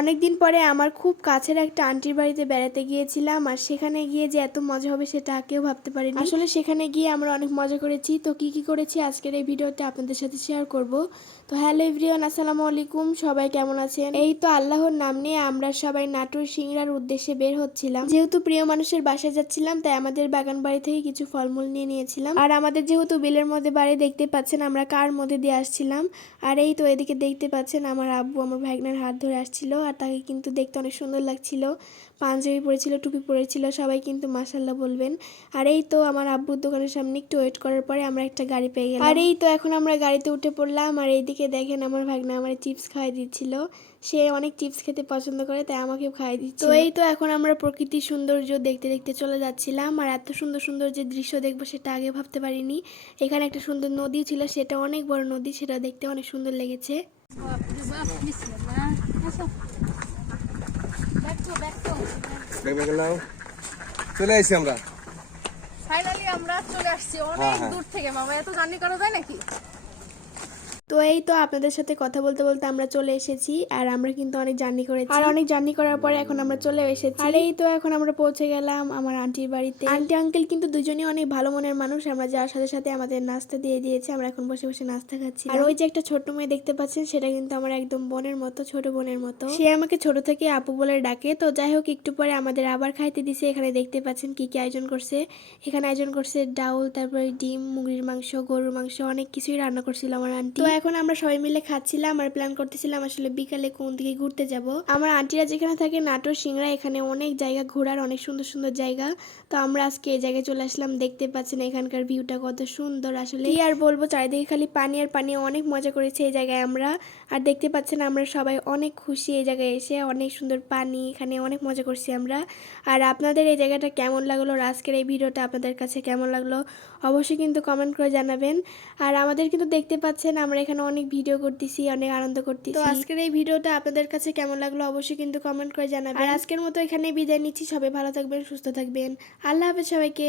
অনেকদিন পরে আমার খুব কাছের একটা আন্টির বাড়িতে বেড়াতে গিয়েছিলাম, আর সেখানে গিয়ে যে এত মজা হবে সেটা কেউ ভাবতে পারিনি। আসলে সেখানে গিয়ে আমরা অনেক মজা করেছি। তো কি কি করেছি আজকের এই ভিডিওতে আপনাদের সাথে শেয়ার করব। তো হ্যালো এভরিওয়ান, আসসালামু আলাইকুম, সবাই কেমন আছেন? এই তো আল্লাহর নাম নিয়ে আমরা সবাই নাটোর সিংড়ার উদ্দেশ্যে বের হচ্ছিলাম। যেহেতু প্রিয় মানুষের বাসায় যাচ্ছিলাম, তাই আমাদের বাগান বাড়ি থেকে কিছু ফলমূল নিয়ে নিয়েছিলাম। আর আমাদের যেহেতু বিলের মধ্যে বাড়ি, দেখতে পাচ্ছেন আমরা কার মধ্যে দিয়ে আসছিলাম। আর এই তো এদিকে দেখতে পাচ্ছেন আমার আব্বু আমার ভাগনার হাত ধরে আসছিল, আর তাকে কিন্তু দেখতে অনেক সুন্দর লাগছিল। পাঞ্জাবি পরেছিল, টুপি পরেছিল, সবাই কিন্তু মাশাল্লাহ বলবেন। আর এই তো আমার আব্বুর দোকানের সামনে একটু ওয়েট করার পরে আমরা একটা গাড়ি পেয়ে গেলাম। আর এই তো এখন আমরা গাড়িতে উঠে পড়লাম। আর এইদিকে দেখেন আমার ভাগনা আমার চিপস খাওয়াই দিচ্ছিল। সে অনেক চিপস খেতে পছন্দ করে, তাই আমাকেও খাওয়াই দিচ্ছিল। তো এই তো এখন আমরা প্রকৃতির সৌন্দর্য দেখতে দেখতে চলে যাচ্ছিলাম। আর এত সুন্দর সুন্দর যে দৃশ্য দেখবো সেটা আগে ভাবতে পারিনি। এখানে একটা সুন্দর নদী ছিল, সেটা অনেক বড় নদী, সেটা দেখতে অনেক সুন্দর লেগেছে। চলে আসছি আমরা, ফাইনালি আমরা চলে আসছি অনেক দূর থেকে। মামা, এত জার্নি করা যায় নাকি? তো এই তো আপনাদের সাথে কথা বলতে বলতে আমরা চলে এসেছি। আর আমরা কিন্তু অনেক জার্নি করেছি, আর অনেক জার্নি করার পরে এখন আমরা চলে এসেছি। আর এই তো এখন আমরা পৌঁছে গেলাম আমার আন্টির বাড়িতে। আন্টি আঙ্কেল কিন্তু দুজনেই অনেক ভালো মনের মানুষ। আমরা যাওয়ার সাথে সাথে আমাদের নাস্তা দিয়ে দিয়েছে। আমরা এখন বসে বসে নাস্তা খাচ্ছি। আর ওই যে একটা ছোট মেয়ে দেখতে পাচ্ছেন, সেটা কিন্তু আমার একদম বোনের মতো, ছোট বোনের মতো। সে আমাকে ছোট থেকে আপু বলে ডাকে। তো যাই হোক, একটু পরে আমাদের আবার খাইতে দিছে। এখানে দেখতে পাচ্ছেন কি কি আয়োজন করছে। এখানে আয়োজন করছে ডাউল, তারপরে ডিম, মুরগির মাংস, গরুর মাংস, অনেক কিছুই রান্না করছিল আমার আন্টি। তো এখন আমরা সবাই মিলে খাচ্ছিলাম আর প্ল্যান করতেছিলাম আসলে বিকালে কোন দিকে ঘুরতে যাব। আমার আন্টিরা যেখানে থাকে নাটোর সিংড়া, এখানে অনেক জায়গা ঘোরার, অনেক সুন্দর সুন্দর জায়গা। তো আমরা আজকে এই জায়গায় চলে আসলাম। দেখতে পাচ্ছেন এখানকার ভিউটা কত সুন্দর। আসলে কি আর বলবো, চারিদিকে খালি পানি আর পানি। অনেক মজা করেছে এই জায়গায় আমরা। আর দেখতে পাচ্ছেন আমরা সবাই অনেক খুশি এই জায়গায় এসে। অনেক সুন্দর পানি, এখানে অনেক মজা করছি আমরা। আর আপনাদের এই জায়গাটা কেমন লাগলো, আজকের এই ভিডিওটা আপনাদের কাছে কেমন লাগলো অবশ্যই কিন্তু কমেন্ট করে জানাবেন। আর আমাদের কিন্তু দেখতে পাচ্ছেন আমরা এখানে অনেক ভিডিও করতেছি, অনেক আনন্দ করতেছি। তো আজকের এই ভিডিওটা আপনাদের কাছে কেমন লাগলো অবশ্যই কিন্তু কমেন্ট করে জানাবেন। আর আজকের মতো এখানে বিদায় নিচ্ছি। সবাই ভালো থাকবেন, সুস্থ থাকবেন। আল্লাহ হাফেজ সবাইকে।